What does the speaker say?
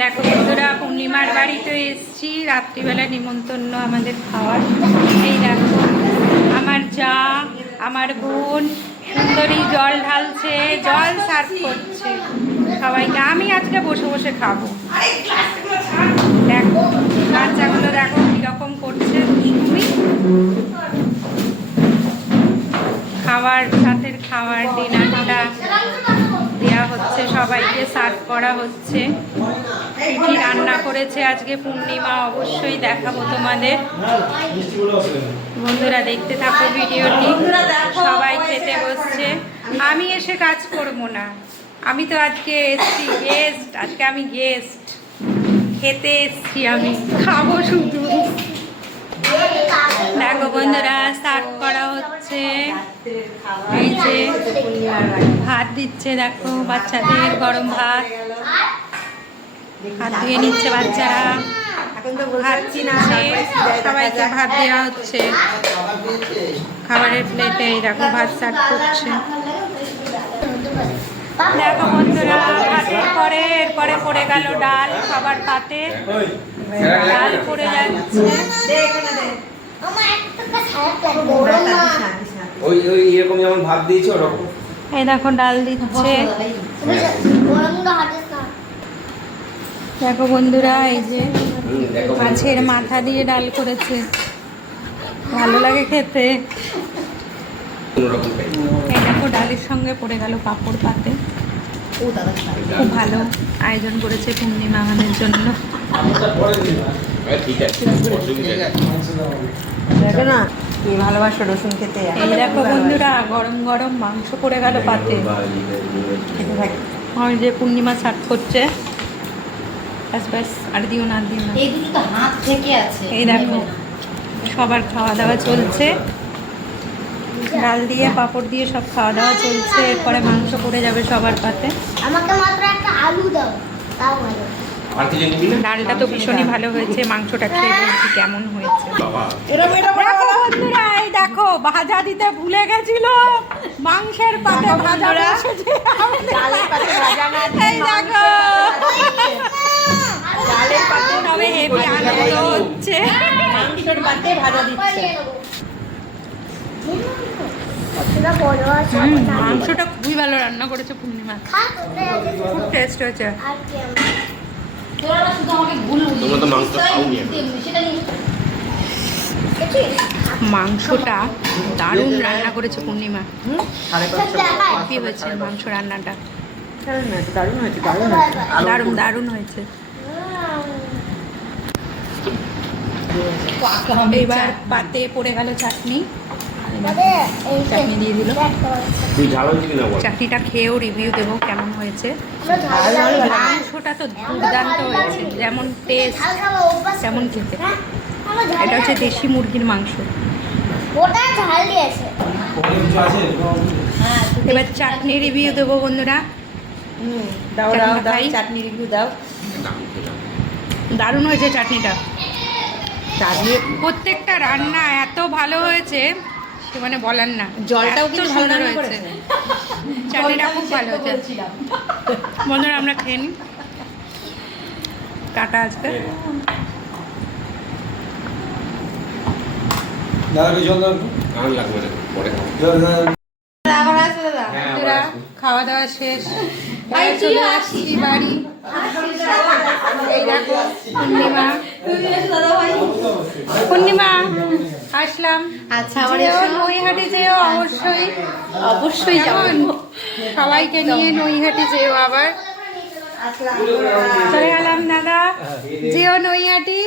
দেখো বন্ধুরা, পূর্ণিমার বাড়িতে এসেছি, রাত্রিবেলা নিমন্ত্রণ আমাদের খাওয়ার। এই দেখো আমার যা, আমার বোন সুন্দরী জল ঢালছে, জল সার্ভ করছে সবাইকে। আমি আজকে বসে বসে খাবো। দেখো বাচ্চাগুলো দেখো কীরকম করছে তুমি। খাওয়ার সাথে খাওয়ার ডিনারটা দেওয়া হচ্ছে, সবাইকে সার্ভ করা হচ্ছে। কী কী রান্না করেছে আজকে পূর্ণিমা অবশ্যই দেখাবো তোমাদের। বন্ধুরা দেখতে থাকো ভিডিওটি। সবাই খেতে বসছে, আমি এসে কাজ করবো না। আমি তো আজকে এসছি গেস্ট, আজকে আমি গেস্ট, খেতে এসছি, আমি খাবো শুধু। দেখো বন্ধুরা সার্ভ করা হচ্ছে, এই যে ভাত দিচ্ছে, দেখো বাচ্চাদের গরম ভাত, হাত ধুয়ে নিচ্ছে বাচ্চারা, ভাত কিনছে, সবাইকে ভাত দেওয়া হচ্ছে খাবারের প্লেটে। দেখো ভাত সার্ভ করছে। দেখো বন্ধুরা ভাতের পরে এরপরে পড়ে গেল ডাল, খাবার পাতে ডাল পড়ে যাচ্ছে। এই দেখো ডাল দিচ্ছে। দেখো বন্ধুরা এই যে মাছের মাথা দিয়ে ডাল করেছে, ভালো লাগে খেতে। এই দেখো ডালের সঙ্গে পড়ে গেল পাঁপড় পাতে। খুব ভালো আয়োজন করেছে পূর্ণিমা আমাদের জন্য। দেখো না কি ভালোবাসো রসুন খেতে। এই দেখো বন্ধুরা গরম গরম মাংস পড়ে গেল পাতে। খেতে থাকি। ওই যে পূর্ণিমা সার্ভ করছে। ব্যাস ব্যাস, আর দিও না, দিও না। এইগুলো তো হাত থেকে আছে। এই দেখো সবার খাওয়া দাওয়া চলছে, ডাল দিয়ে পাঁপড় দিয়ে সব খাওয়া দাওয়া চলছে। এরপরে মাংস পড়ে যাবে সবার পাতে। আমাকে মাত্র একটা আলু দাও, তাও ভালো। ডালটা তো ভীষণই ভালো হয়েছে, মাংসটা খেয়ে বলছি কেমন হয়েছে। দেখো বন্ধুরা এই দেখো ভাজা দিতে ভুলে গেছিল, মাংসের পাতে ভাজা বসেছে। এই দেখো তবে হেভি আনন্দ হচ্ছে। মাংসের পাতে ভাজা দিচ্ছে। মাংসটা খুবই ভালো রান্না করেছে পূর্ণিমা, খুব টেস্ট হয়েছে। মাংসটা দারুণ রান্না করেছে পূর্ণিমা, হেভি হয়েছে মাংস রান্নাটা, দারুণ দারুণ হয়েছে। এবার পাতে পড়ে গেল চাটনি, চাটনি দিয়ে দিল। চাটনিটা খেয়েও রিভিউ দেবো কেমন হয়েছে। মাংসটা তো দুর্দান্ত হয়েছে, যেমন টেস্ট তেমন খেতে। এটা হচ্ছে দেশি মুরগির মাংস। এবার চাটনি রিভিউ দেবো বন্ধুরা। দাও দাও দাও চাটনি রিভিউ দাও। দারুণ হয়েছে চাটনিটা। চাটনি প্রত্যেকটা রান্না এত ভালো হয়েছে সে মানে বলার না। জলটাও এত কিন্তু সুন্দর ভালো হয়েছে, চাটনিটা খুব ভালো হয়েছে। বন্ধুরা আমরা খেয়ে নিই, টাটা আজকে। বন্ধুরা খাওয়া দাওয়া শেষ, চলে আসছি বাড়ি। এই দেখো পূর্ণিমা, পূর্ণিমা আসলাম। আচ্ছা নৈহাটি যেও অবশ্যই, অবশ্যই কেমন সবাইকে নিয়ে নৈহাটি যেও। আবার চলে গেলাম দাদা, যেও নৈহাটি।